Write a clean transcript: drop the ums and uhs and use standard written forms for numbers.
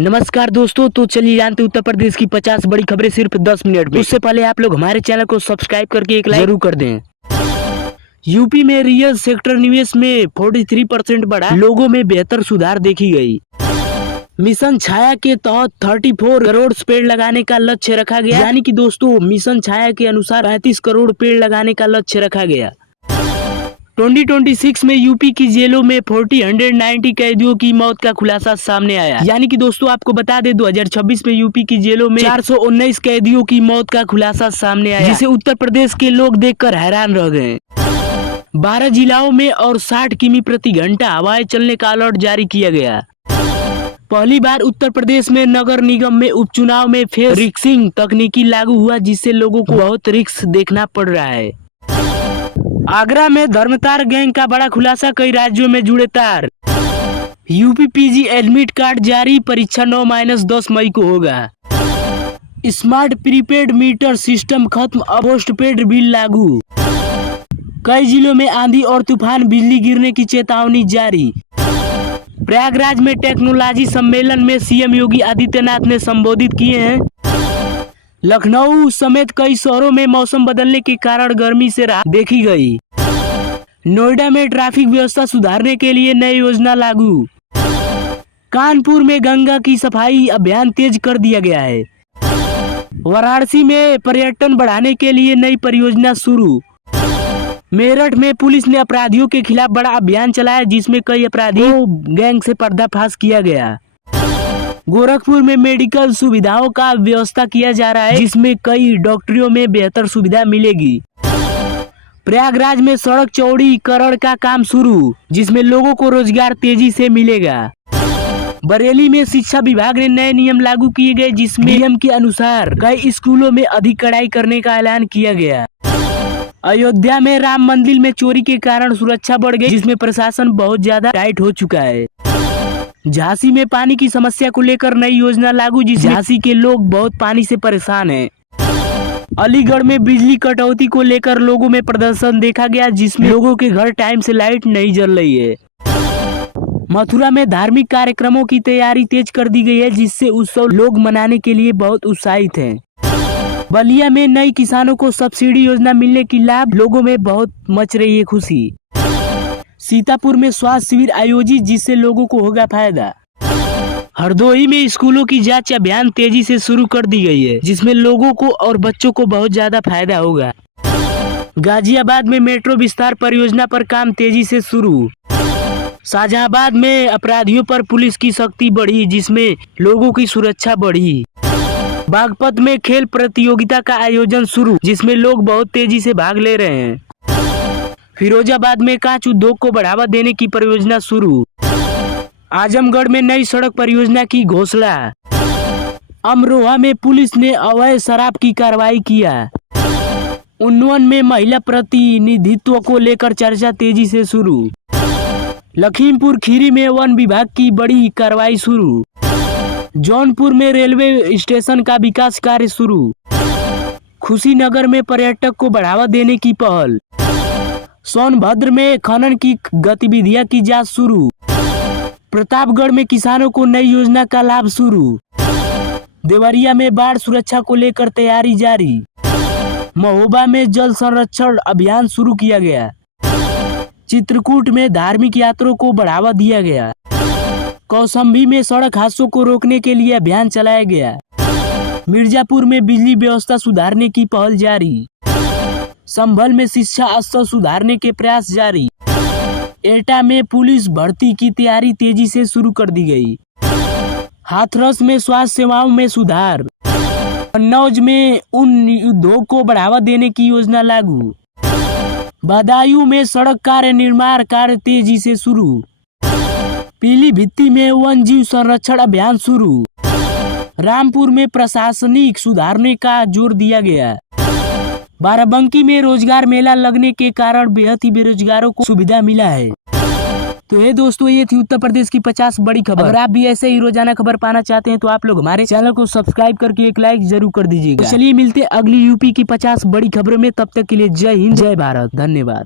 नमस्कार दोस्तों, तो चलिए जानते उत्तर प्रदेश की 50 बड़ी खबरें सिर्फ 10 मिनट में। उससे पहले आप लोग हमारे चैनल को सब्सक्राइब करके एक लाइक जरूर कर दें। यूपी में रियल सेक्टर निवेश में 43% बढ़ा, लोगों में बेहतर सुधार देखी गई। मिशन छाया के तहत 34 करोड़ पेड़ लगाने का लक्ष्य रखा गया, यानी कि दोस्तों मिशन छाया के अनुसार 35 करोड़ पेड़ लगाने का लक्ष्य रखा गया। 2026 में यूपी की जेलों में 190 कैदियों की मौत का खुलासा सामने आया, यानी कि दोस्तों आपको बता दें 2026 में यूपी की जेलों में 419 कैदियों की मौत का खुलासा सामने आया, जिसे उत्तर प्रदेश के लोग देखकर हैरान रह गए। 12 जिलाओं में और 60 किमी प्रति घंटा हवाएं चलने का अलर्ट जारी किया गया। पहली बार उत्तर प्रदेश में नगर निगम में उपचुनाव में फेस रिक्सिंग तकनीकी लागू हुआ, जिससे लोगों को बहुत रिस्क देखना पड़ रहा है। आगरा में धर्मतार गैंग का बड़ा खुलासा, कई राज्यों में जुड़े तार। यूपी पीजी एडमिट कार्ड जारी, परीक्षा 9-10 मई को होगा। स्मार्ट प्रीपेड मीटर सिस्टम खत्म, अब पोस्टपेड बिल लागू। कई जिलों में आंधी और तूफान, बिजली गिरने की चेतावनी जारी। प्रयागराज में टेक्नोलॉजी सम्मेलन में सीएम योगी आदित्यनाथ ने संबोधित किए हैं। लखनऊ समेत कई शहरों में मौसम बदलने के कारण गर्मी से राहत देखी गई। नोएडा में ट्रैफिक व्यवस्था सुधारने के लिए नई योजना लागू। कानपुर में गंगा की सफाई अभियान तेज कर दिया गया है। वाराणसी में पर्यटन बढ़ाने के लिए नई परियोजना शुरू। मेरठ में पुलिस ने अपराधियों के खिलाफ बड़ा अभियान चलाया, जिसमें कई अपराधियों गैंग से पर्दाफाश किया गया। गोरखपुर में मेडिकल सुविधाओं का व्यवस्था किया जा रहा है, जिसमें कई डॉक्टरियों में बेहतर सुविधा मिलेगी। प्रयागराज में सड़क चौड़ीकरण का काम शुरू, जिसमें लोगों को रोजगार तेजी से मिलेगा। बरेली में शिक्षा विभाग ने नए नियम लागू किए गए, जिसमें नियम के अनुसार कई स्कूलों में अधिक कड़ाई करने का ऐलान किया गया। अयोध्या में राम मंदिर में चोरी के कारण सुरक्षा बढ़ गई, जिसमें प्रशासन बहुत ज्यादा टाइट हो चुका है। झांसी में पानी की समस्या को लेकर नई योजना लागू, जिसमें झांसी के लोग बहुत पानी से परेशान हैं। अलीगढ़ में बिजली कटौती को लेकर लोगों में प्रदर्शन देखा गया, जिसमें लोगों के घर टाइम से लाइट नहीं जल रही है। मथुरा में धार्मिक कार्यक्रमों की तैयारी तेज कर दी गई है, जिससे उत्सव लोग मनाने के लिए बहुत उत्साहित हैं। बलिया में नई किसानों को सब्सिडी योजना मिलने की लाभ, लोगों में बहुत मच रही है खुशी। सीतापुर में स्वास्थ्य शिविर आयोजित, जिससे लोगों को होगा फायदा। हरदोई में स्कूलों की जांच अभियान तेजी से शुरू कर दी गई है, जिसमें लोगों को और बच्चों को बहुत ज्यादा फायदा होगा। गाजियाबाद में मेट्रो विस्तार परियोजना पर काम तेजी से शुरू। शाहजहांबाद में अपराधियों पर पुलिस की सख्ती बढ़ी, जिसमें लोगों की सुरक्षा बढ़ी। बागपत में खेल प्रतियोगिता का आयोजन शुरू, जिसमें लोग बहुत तेजी से भाग ले रहे हैं। फिरोजाबाद में कांच उद्योग को बढ़ावा देने की परियोजना शुरू। आजमगढ़ में नई सड़क परियोजना की घोषणा। अमरोहा में पुलिस ने अवैध शराब की कार्रवाई किया। उन्नवन में महिला प्रतिनिधित्व को लेकर चर्चा तेजी से शुरू। लखीमपुर खीरी में वन विभाग की बड़ी कार्रवाई शुरू। जौनपुर में रेलवे स्टेशन का विकास कार्य शुरू। खुशीनगर में पर्यटक को बढ़ावा देने की पहल। सोनभद्र में खनन की गतिविधियां की जांच शुरू। प्रतापगढ़ में किसानों को नई योजना का लाभ शुरू। देवरिया में बाढ़ सुरक्षा को लेकर तैयारी जारी। महोबा में जल संरक्षण अभियान शुरू किया गया। चित्रकूट में धार्मिक यात्रों को बढ़ावा दिया गया। कौशाम्बी में सड़क हादसों को रोकने के लिए अभियान चलाया गया। मिर्जापुर में बिजली व्यवस्था सुधारने की पहल जारी। संभल में शिक्षा स्तर सुधारने के प्रयास जारी। एटा में पुलिस भर्ती की तैयारी तेजी से शुरू कर दी गई। हाथरस में स्वास्थ्य सेवाओं में सुधार। कन्नौज में उन उद्योग को बढ़ावा देने की योजना लागू। बदायूं में सड़क कार्य निर्माण कार्य तेजी से शुरू। पीलीभीती में वन जीव संरक्षण अभियान शुरू। रामपुर में प्रशासनिक सुधारने का जोर दिया गया। बाराबंकी में रोजगार मेला लगने के कारण बेहद ही बेरोजगारों को सुविधा मिला है। तो ये दोस्तों, ये थी उत्तर प्रदेश की 50 बड़ी खबर। अगर आप भी ऐसे ही रोजाना खबर पाना चाहते हैं तो आप लोग हमारे चैनल को सब्सक्राइब करके एक लाइक जरूर कर दीजिएगा। तो चलिए मिलते अगली यूपी की 50 बड़ी खबरों में, तब तक के लिए जय हिंद, जय भारत, धन्यवाद।